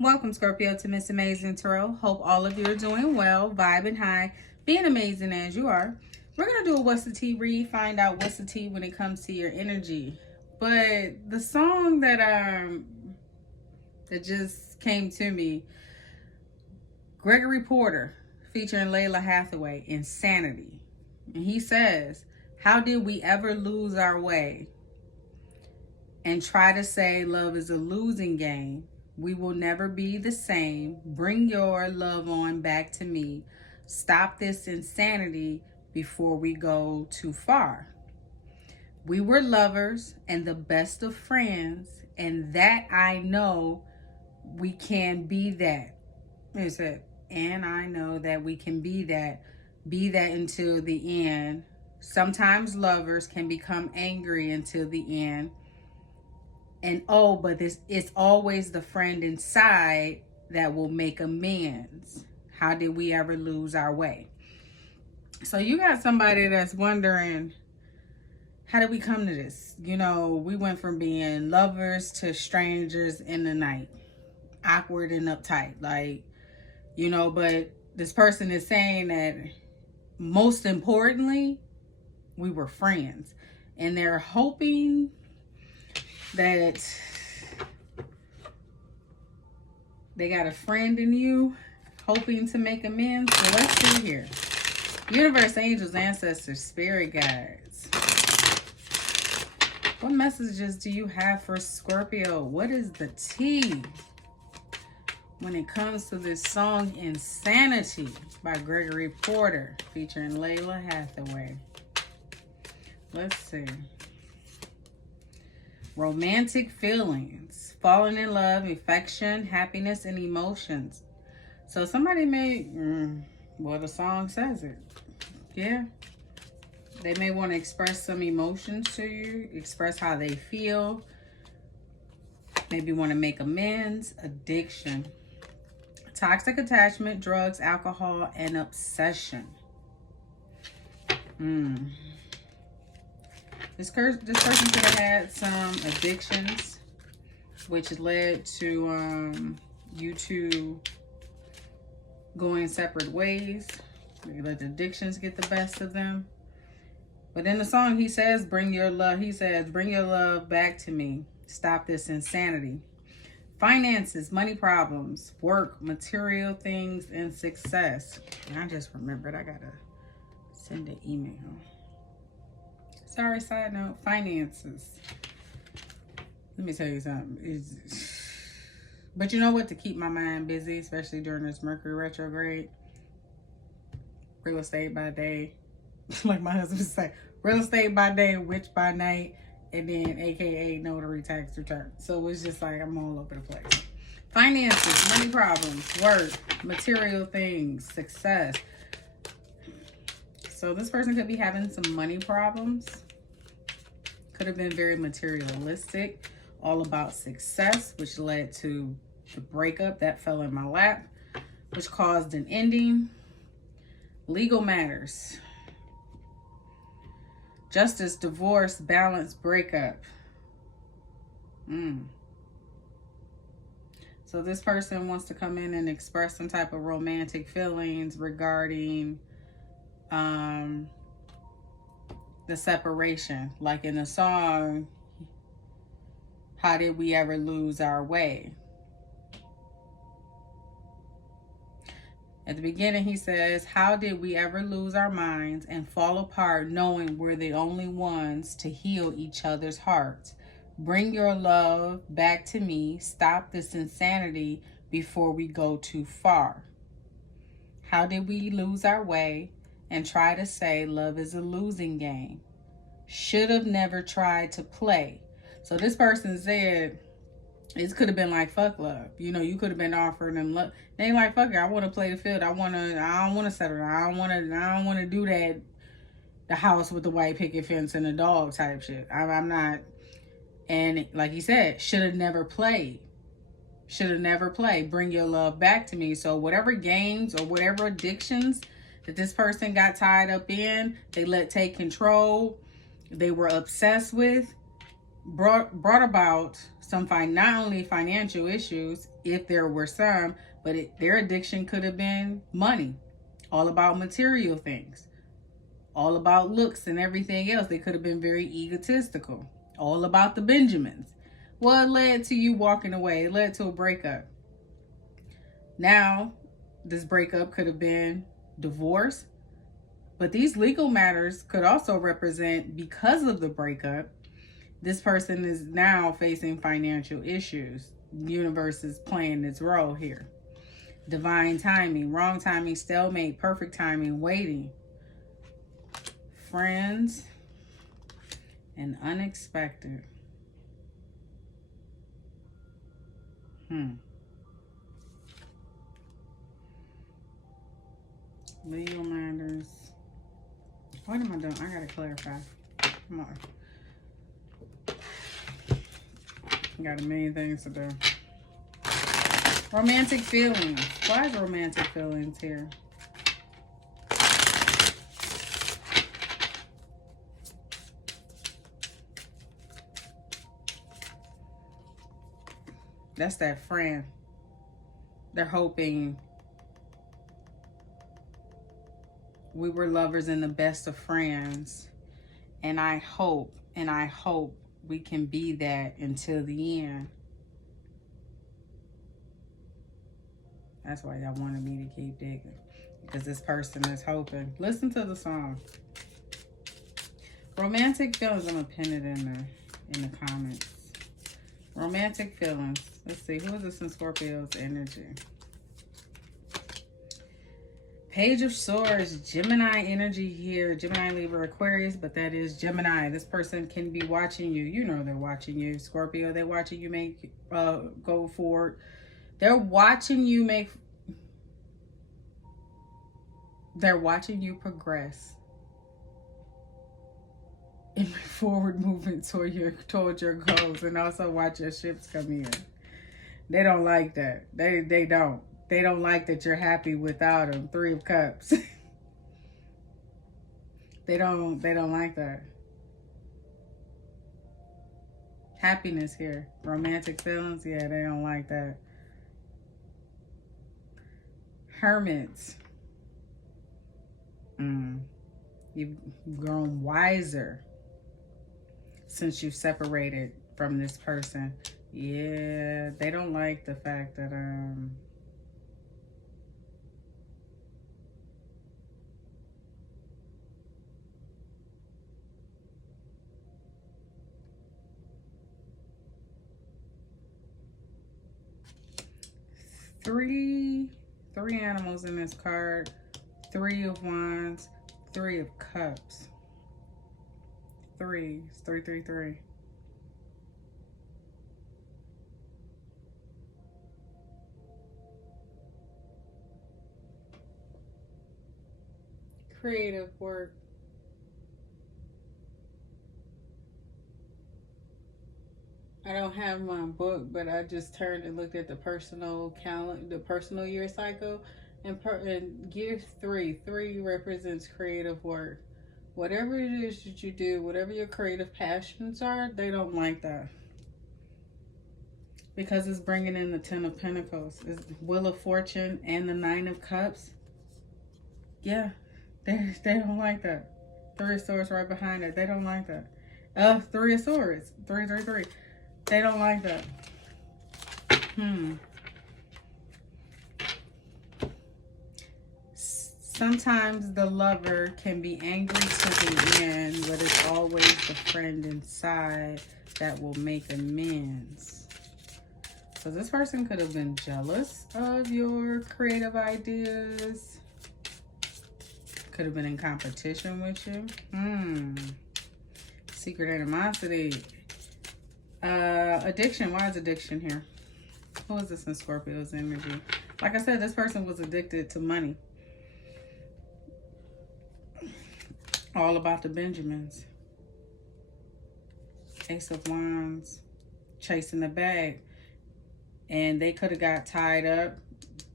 Welcome, Scorpio, to Miss Amazing Tarot. Hope all of you are doing well, vibing high, being amazing as you are. We're going to do a What's the Tea read, find out what's the tea when it comes to your energy. But the song that just came to me, Gregory Porter, featuring Layla Hathaway, Insanity. And he says, how did we ever lose our way and try to say love is a losing game? We will never be the same. Bring your love on back to me. Stop this insanity before we go too far. We were lovers and the best of friends, and that I know we can be that. He said, and I know that we can be that until the end. Sometimes lovers can become angry until the end. And but it's always the friend inside that will make amends. How did we ever lose our way? So you got somebody that's wondering, how did we come to this? We went from being lovers to strangers in the night. Awkward and uptight. But this person is saying that most importantly, we were friends. And they're hoping that they got a friend in you hoping to make amends. So let's see here. Universe, angels, ancestors, spirit guides. What messages do you have for Scorpio? What is the tea when it comes to this song Insanity by Gregory Porter featuring Layla Hathaway? Let's see. Romantic feelings, falling in love, affection, happiness, and emotions. So somebody may, the song says it. Yeah. They may want to express some emotions to you, express how they feel. Maybe want to make amends. Addiction. Toxic attachment, drugs, alcohol, and obsession. This person could have had some addictions, which led to you two going separate ways. They let the addictions get the best of them. But in the song, he says, bring your love. He says, bring your love back to me. Stop this insanity. Finances, money problems, work, material things, and success. And I just remembered I got to send an email. Sorry, side note, finances. Let me tell you something. But you know what? To keep my mind busy, especially during this Mercury retrograde. Real estate by day. Like my husband say, real estate by day, witch by night, and then AKA notary tax return. So it's just like I'm all over the place. Finances, money problems, work, material things, success. So this person could be having some money problems. Could have been very materialistic, all about success, which led to the breakup that fell in my lap, which caused an ending. Legal matters. Justice, divorce, balance, breakup. So this person wants to come in and express some type of romantic feelings regarding the separation. Like in the song, how did we ever lose our way? At the beginning, he says, how did we ever lose our minds and fall apart knowing we're the only ones to heal each other's hearts? Bring your love back to me. Stop this insanity before we go too far. How did we lose our way and try to say love is a losing game? Should have never tried to play. So this person said, it could have been like fuck love. You could have been offering them love. They ain't like fuck it. I want to play the field. I don't want to settle down. I don't want to do that. The house with the white picket fence and the dog type shit. I'm not. And like he said, should have never played. Should have never played. Bring your love back to me. So whatever games or whatever addictions that this person got tied up in, they let take control. They were obsessed with. brought about some not only financial issues, if there were some, but their addiction could have been money, all about material things, all about looks and everything else. They could have been very egotistical, all about the Benjamins. Well, it led to you walking away. It led to a breakup. Now, this breakup could have been divorce, but these legal matters could also represent, because of the breakup, this person is now facing financial issues. The universe is playing its role here. Divine timing, wrong timing, stalemate, perfect timing, waiting. Friends and unexpected. Legal matters. What am I doing? I gotta clarify. Come on. Got a million things to do. Romantic feelings. Why is romantic feelings here? That's that friend. They're hoping we were lovers and the best of friends. And I hope we can be that until the end. That's why y'all wanted me to keep digging. Because this person is hoping. Listen to the song. Romantic feelings. I'm going to pin it in the comments. Romantic feelings. Let's see. Who is this in Scorpio's energy? Page of Swords. Gemini energy here. Gemini, Libra, Aquarius. But that is Gemini. This person can be watching you. You know they're watching you. Scorpio, they're watching you make go forward. They're watching you make... They're watching you progress in forward movement toward your goals, and also watch your ships come in. They don't like that. They don't. They don't like that you're happy without them. 3 of Cups. They don't like that. Happiness here. Romantic feelings. Yeah, they don't like that. Hermits. You've grown wiser since you've separated from this person. Yeah, they don't like the fact that three animals in this card. 3 of Wands, 3 of Cups. 3. It's 3, 3, 3. Creative work. I don't have my book, but I just turned and looked at the personal calendar, the personal year cycle. And gear 3 represents creative work. Whatever it is that you do, whatever your creative passions are, they don't like that. Because it's bringing in the 10 of Pentacles. It's Wheel of Fortune and the 9 of Cups. Yeah, they don't like that. 3 of Swords right behind it. They don't like that. 3 of Swords. 3, 3, 3. They don't like that. Sometimes the lover can be angry to the end, but it's always the friend inside that will make amends. So this person could have been jealous of your creative ideas. Could have been in competition with you. Secret animosity. Addiction. Why is addiction here? Who is this in Scorpio's energy? Like I said, this person was addicted to money. All about the Benjamins. Ace of Wands. Chasing the bag. And they could have got tied up.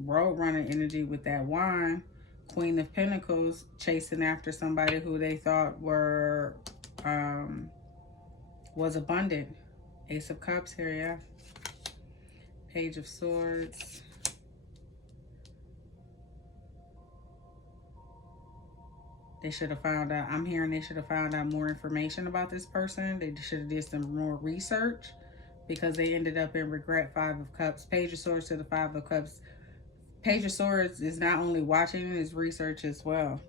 Roadrunner energy with that wine. Queen of Pentacles. Chasing after somebody who they thought were was abundant. Ace of Cups here, yeah. Page of Swords. They should have found out. I'm hearing they should have found out more information about this person. They should have did some more research because they ended up in regret. 5 of Cups. Page of Swords to the 5 of Cups. Page of Swords is not only watching, it's research as well.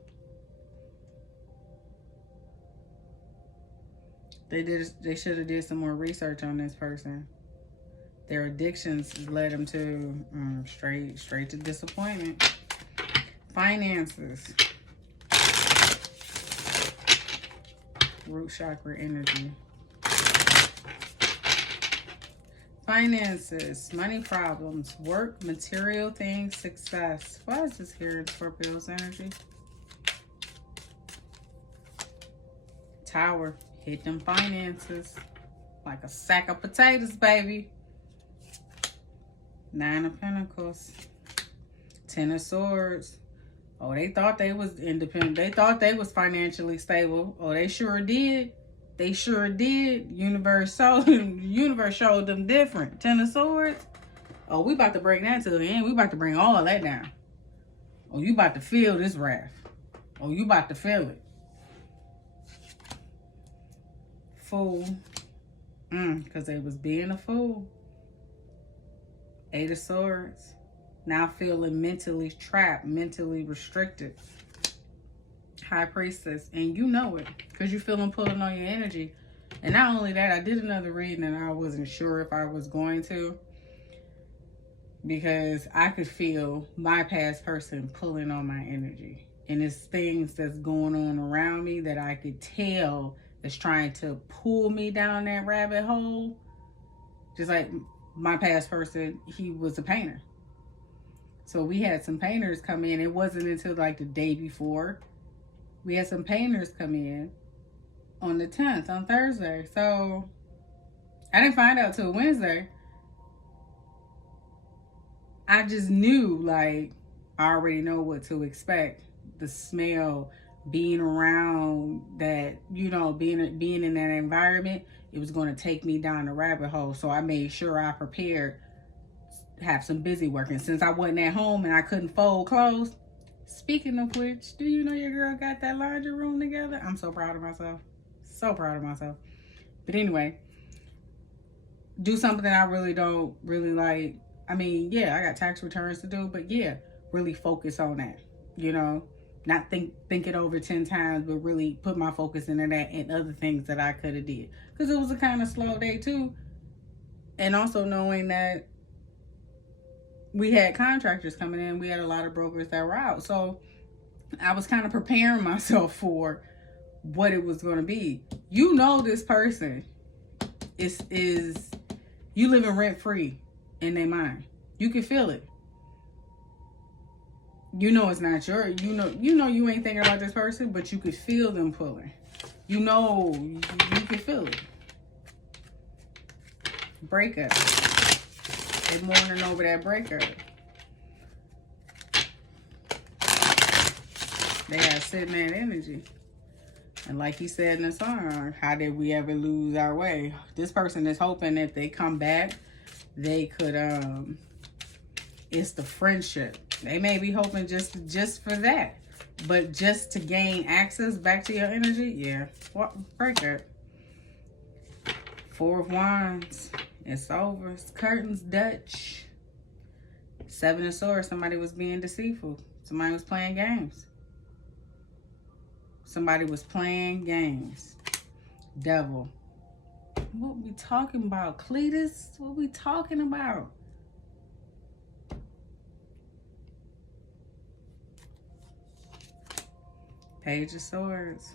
They should have did some more research on this person. Their addictions led them to straight to disappointment. Finances. Root chakra energy. Finances, money problems, work, material things, success. Why is this here in Scorpio's energy? Tower, hit them finances like a sack of potatoes, baby. 9 of Pentacles. 10 of Swords. Oh, they thought they was independent. They thought they was financially stable. Oh, they sure did. They sure did. Universe showed them different. 10 of Swords. Oh, we about to bring that to the end. We about to bring all that down. Oh, you about to feel this wrath. Oh, you about to feel it. Fool. Because they was being a fool. 8 of Swords. Now feeling mentally trapped, mentally restricted. High Priestess. And you know it. Because you feel them pulling on your energy. And not only that, I did another reading and I wasn't sure if I was going to. Because I could feel my past person pulling on my energy. And it's things that's going on around me that I could tell is trying to pull me down that rabbit hole. Just like my past person, he was a painter. So we had some painters come in. It wasn't until like the day before. We had some painters come in on the 10th, on Thursday. So I didn't find out till Wednesday. I just knew, like, I already know what to expect. The smell, being around that, you know, being in that environment, it was going to take me down the rabbit hole. So I made sure I prepared, have some busy work. And since I wasn't at home and I couldn't fold clothes, speaking of which, do you know your girl got that laundry room together? I'm so proud of myself. So proud of myself. But anyway, do something that I really don't really like. I mean, yeah, I got tax returns to do, but yeah, really focus on that. You know, not think it over 10 times, but really put my focus into that and other things that I could have did. Because it was a kind of slow day too. And also knowing that we had contractors coming in. We had a lot of brokers that were out. So I was kind of preparing myself for what it was going to be. You know, this person is you living rent free in their mind. You can feel it. You know it's not your, you know you ain't thinking about this person, but you could feel them pulling. You know, you can feel it. Breakup. They're mourning over that breakup. They got sitting that energy. And like he said in the song, how did we ever lose our way? This person is hoping if they come back, they could, it's the friendship. They may be hoping just for that. But just to gain access back to your energy, yeah. What? Breakup. 4 of Wands. It's over. It's curtains, Dutch. 7 of Swords. Somebody was being deceitful. Somebody was playing games. Somebody was playing games. Devil. What we talking about? Cletus? What we talking about? Page of Swords.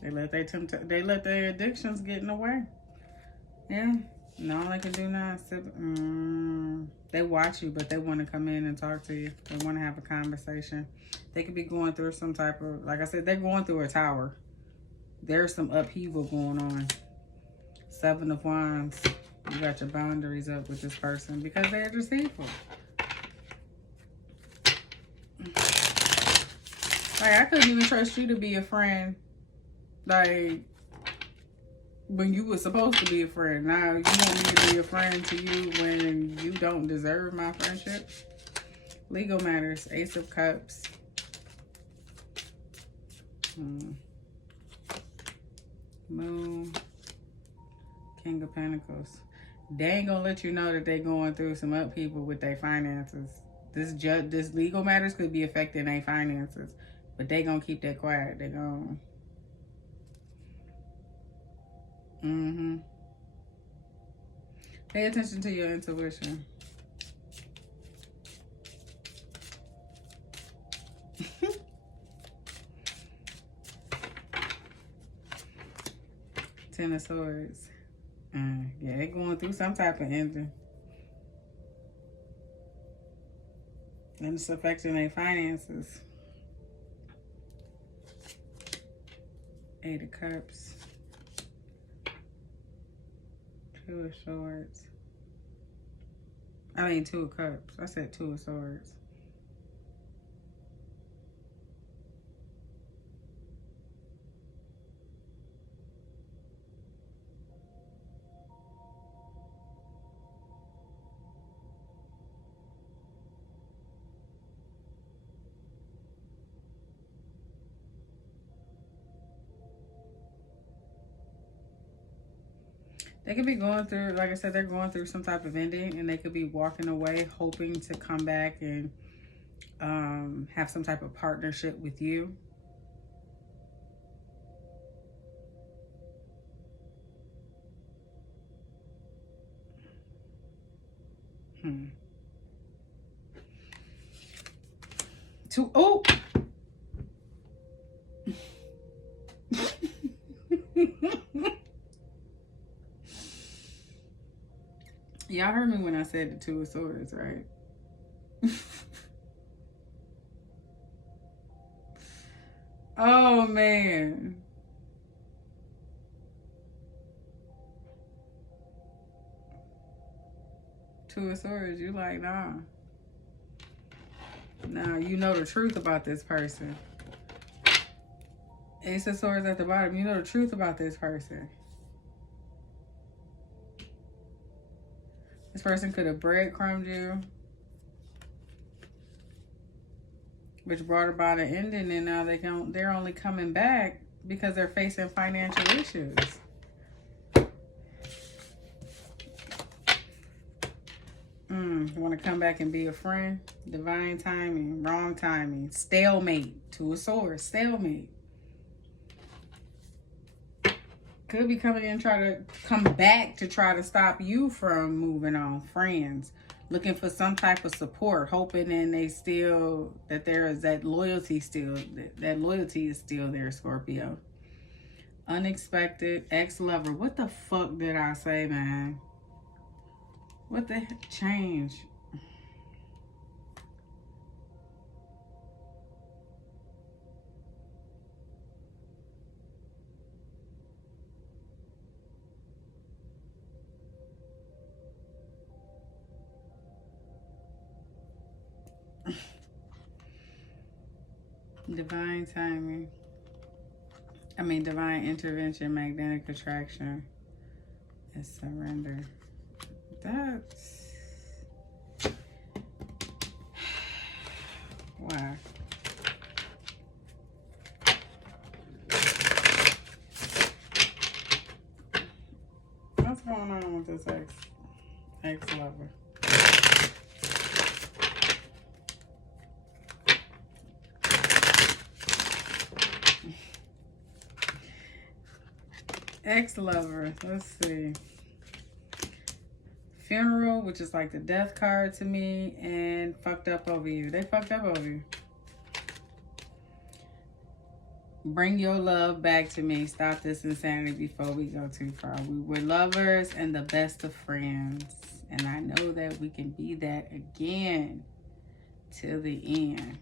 They let their addictions get in the way. Yeah. And all they can do now is sit. They watch you, but they want to come in and talk to you. They want to have a conversation. They could be going through some type of, like I said, they're going through a tower. There's some upheaval going on. 7 of Wands. You got your boundaries up with this person because they're deceitful. Like, I couldn't even trust you to be a friend. Like, when you were supposed to be a friend. Now, you want me to be a friend to you when you don't deserve my friendship? Legal matters. Ace of Cups. Moon. King of Pentacles. They ain't gonna let you know that they going through some upheaval with their finances. This legal matters could be affecting their finances, but they gonna keep that quiet. They gonna. Pay attention to your intuition. Ten of Swords. Yeah, they're going through some type of ending. And it's affecting their finances. Eight of Cups. Two of Swords. I mean, Two of Cups. I said Two of Swords. They could be going through, like I said, they're going through some type of ending, and they could be walking away hoping to come back and have some type of partnership with you. Oh! Y'all heard me when I said the Two of Swords, right? Oh, man. Two of Swords, you like, nah. Nah, you know the truth about this person. Ace of Swords at the bottom, you know the truth about this person. This person could have breadcrumbed you, which brought about an ending, and now they're only coming back because they're facing financial issues. Want to come back and be a friend? Divine timing, wrong timing, stalemate. Two of Swords, stalemate. Could be coming in, try to come back to try to stop you from moving on. Friends, looking for some type of support, hoping and that there is that loyalty that loyalty is still there, Scorpio. Unexpected ex-lover. What the fuck did I say, man? What the heck? Change. Divine timing. I mean, divine intervention, magnetic attraction, and surrender. That's... Why? What's going on with this ex-lover? Ex-lover, let's see. Funeral, which is like the death card to me, and fucked up over you. They fucked up over you. Bring your love back to me. Stop this insanity before we go too far. We were lovers and the best of friends. And I know that we can be that again till the end.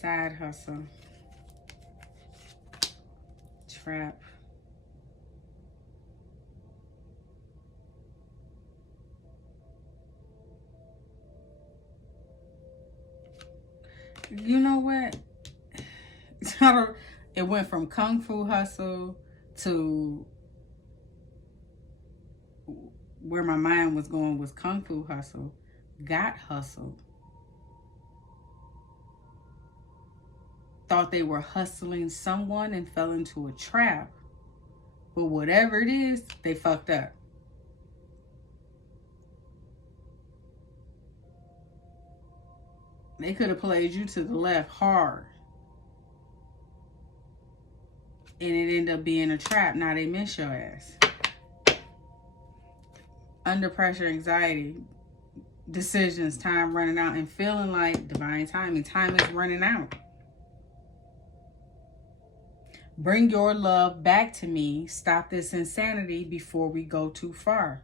Side hustle. Trap. You know what? It went from Kung Fu Hustle to where my mind was going was Kung Fu Hustle. Got hustled. Thought they were hustling someone and fell into a trap. But whatever it is, they fucked up. They could have played you to the left hard. And it ended up being a trap. Now they miss your ass. Under pressure, anxiety, decisions, time running out, and feeling like divine timing. Time is running out. Bring your love back to me. Stop this insanity before we go too far.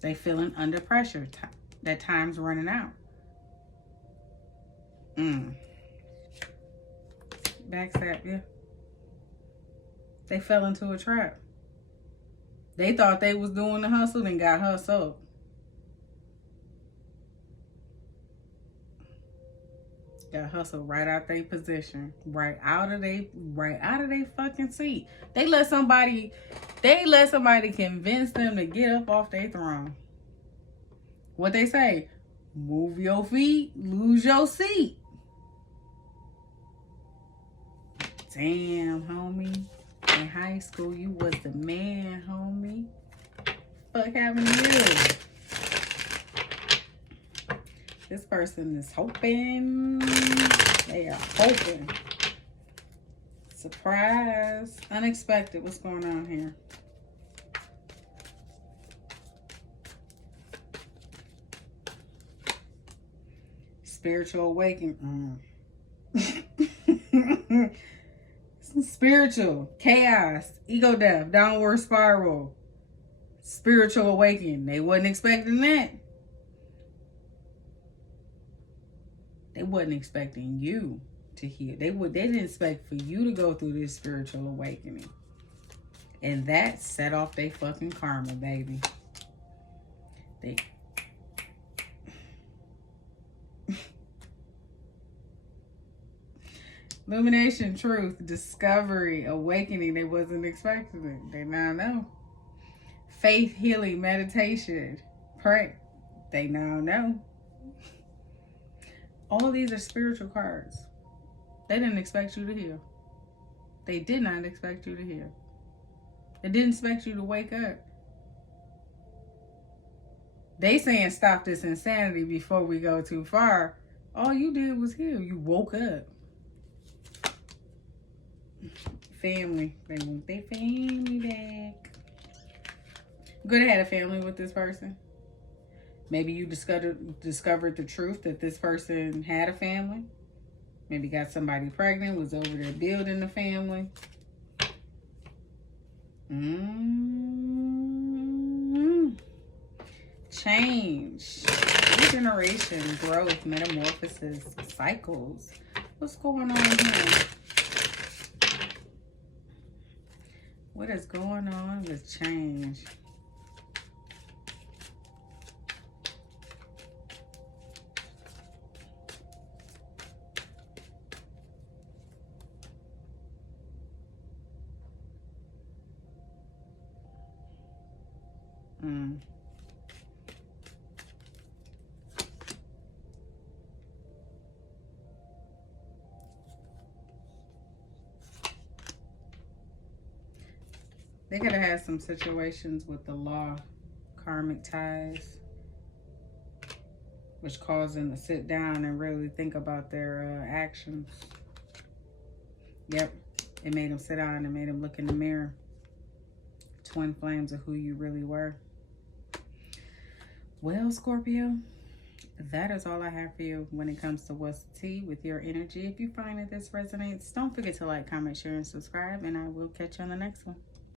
They feeling under pressure. That time's running out. Backstab, yeah. They fell into a trap. They thought they was doing the hustle and got hustled. Got hustled right out their position. Right out of their fucking seat. They let somebody convince them to get up off their throne. What they say? Move your feet, lose your seat. Damn, homie. In high school, you was the man, homie. Fuck happened to you? This person is hoping. They are hoping. Surprise. Unexpected. What's going on here? Spiritual awakening. Spiritual chaos, ego death, downward spiral, spiritual awakening. They wasn't expecting that. They wasn't expecting you to heal. They didn't expect for you to go through this spiritual awakening. And that set off their fucking karma, baby. Illumination, truth, discovery, awakening. They wasn't expecting it. They now know. Faith, healing, meditation, pray. They now know. All of these are spiritual cards. They didn't expect you to heal. They did not expect you to heal. They didn't expect you to wake up. They saying stop this insanity before we go too far. All you did was heal. You woke up. Family. They want their family back. You could have had a family with this person. Maybe you discovered the truth that this person had a family. Maybe got somebody pregnant, was over there building the family. Change. Regeneration, growth, metamorphosis, cycles. What's going on here? What is going on with change? They could have had some situations with the law, karmic ties, which caused them to sit down and really think about their actions. Yep, it made them sit down and made them look in the mirror. Twin flames of who you really were. Well, Scorpio, that is all I have for you when it comes to what's the tea with your energy. If you find that this resonates, don't forget to like, comment, share, and subscribe, and I will catch you on the next one.